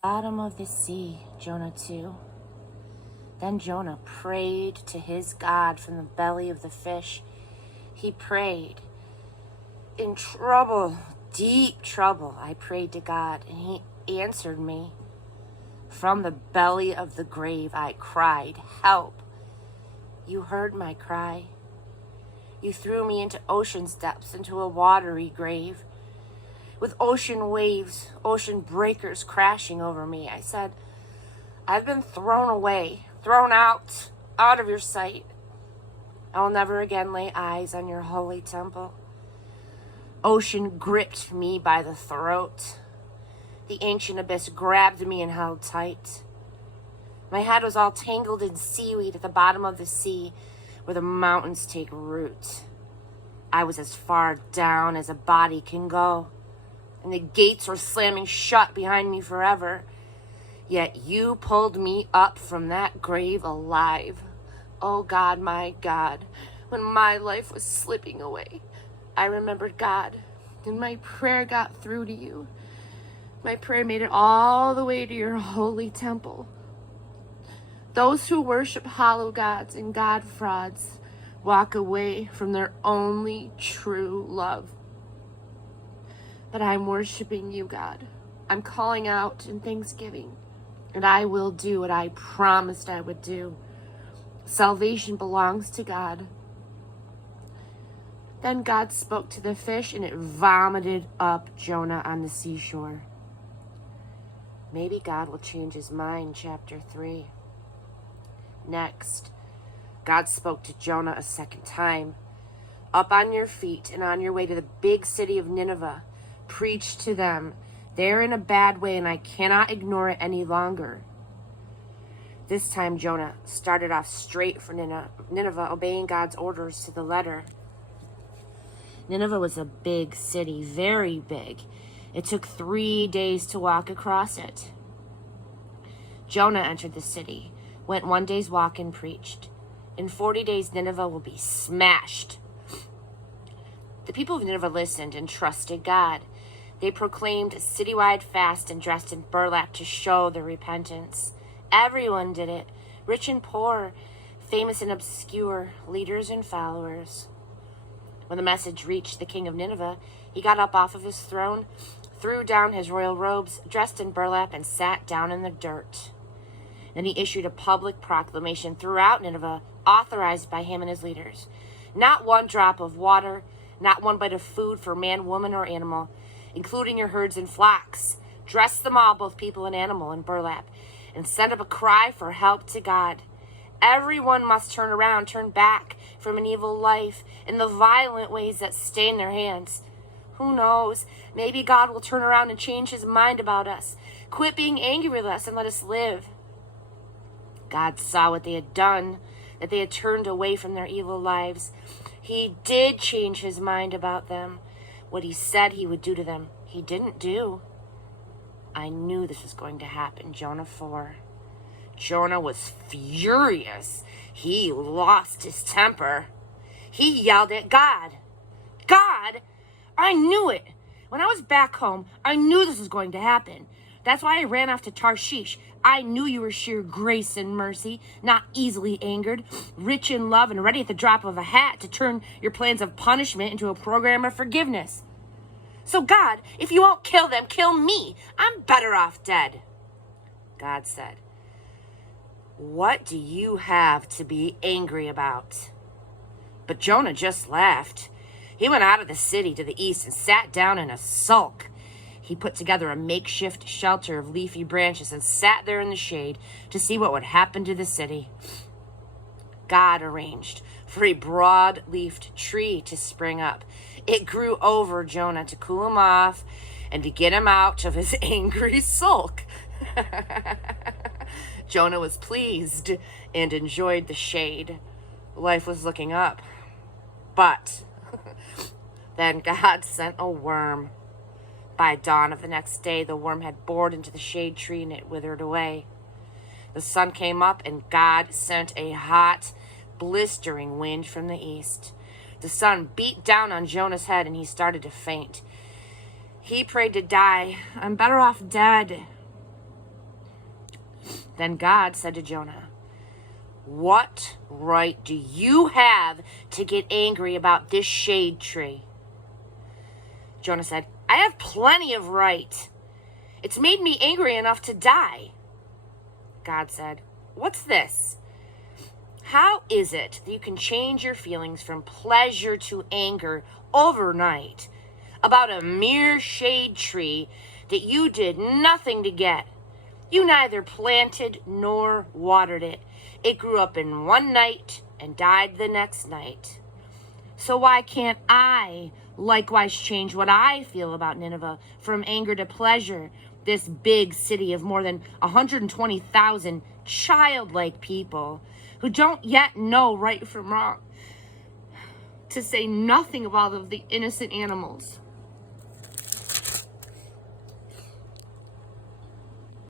Bottom of the sea, Jonah 2. Then Jonah prayed to his God from the belly of the fish. He prayed. In trouble, deep trouble, I prayed to God, and he answered me. From the belly of the grave I cried, help. You heard my cry. You threw me into ocean's depths, into a watery grave. With ocean waves, ocean breakers crashing over me, I said, I've been thrown away, thrown out of your sight. I will never again lay eyes on your holy temple. Ocean gripped me by the throat. The ancient abyss grabbed me and held tight. My head was all tangled in seaweed at the bottom of the sea, where the mountains take root. I was as far down as a body can go, and the gates were slamming shut behind me forever. Yet you pulled me up from that grave alive. Oh God, my God, when my life was slipping away, I remembered God, and my prayer got through to you. My prayer made it all the way to your holy temple. Those who worship hollow gods and God frauds walk away from their only true love. But I'm worshiping you, God. I'm calling out in thanksgiving, and I will do what I promised I would do. Salvation belongs to God. Then God spoke to the fish, and it vomited up Jonah on the seashore. Maybe God will change his mind, chapter 3. Next, God spoke to Jonah a second time. Up on your feet and on your way to the big city of Nineveh. Preach to them. They're in a bad way, and I cannot ignore it any longer. This time, Jonah started off straight for Nineveh, obeying God's orders to the letter. Nineveh was a big city, very big. It took 3 days to walk across it. Jonah entered the city, went 1 day's walk, and preached. In 40 days, Nineveh will be smashed. The people of Nineveh listened and trusted God. They proclaimed a citywide fast and dressed in burlap to show their repentance. Everyone did it, rich and poor, famous and obscure, leaders and followers. When the message reached the king of Nineveh, he got up off of his throne, threw down his royal robes, dressed in burlap, and sat down in the dirt. Then he issued a public proclamation throughout Nineveh, authorized by him and his leaders. Not one drop of water, not one bite of food for man, woman, or animal, including your herds and flocks. Dress them all, both people and animal, in burlap, and send up a cry for help to God. Everyone must turn around, turn back from an evil life and the violent ways that stain their hands. Who knows? Maybe God will turn around and change his mind about us. Quit being angry with us and let us live. God saw what they had done, that they had turned away from their evil lives. He did change his mind about them. What he said he would do to them, he didn't do. I knew this was going to happen. Jonah 4. Jonah was furious. He lost his temper. He yelled at God. God, I knew it. When I was back home, I knew this was going to happen. That's why I ran off to Tarshish. I knew you were sheer grace and mercy, not easily angered, rich in love, and ready at the drop of a hat to turn your plans of punishment into a program of forgiveness. So God, if you won't kill them, kill me. I'm better off dead. God said, what do you have to be angry about? But Jonah just laughed. He went out of the city to the east and sat down in a sulk. He put together a makeshift shelter of leafy branches and sat there in the shade to see what would happen to the city. God arranged for a broad-leafed tree to spring up. It grew over Jonah to cool him off and to get him out of his angry sulk. Jonah was pleased and enjoyed the shade. Life was looking up. But then God sent a worm. By dawn of the next day, the worm had bored into the shade tree and it withered away. The sun came up and God sent a hot, blistering wind from the east. The sun beat down on Jonah's head and he started to faint. He prayed to die. I'm better off dead. Then God said to Jonah, "What right do you have to get angry about this shade tree?" Jonah said, "I have plenty of right. It's made me angry enough to die." God said, "What's this? How is it that you can change your feelings from pleasure to anger overnight about a mere shade tree that you did nothing to get? You neither planted nor watered it. It grew up in one night and died the next night. So why can't I likewise change what I feel about Nineveh from anger to pleasure, this big city of more than 120,000 childlike people who don't yet know right from wrong, to say nothing of all of the innocent animals?"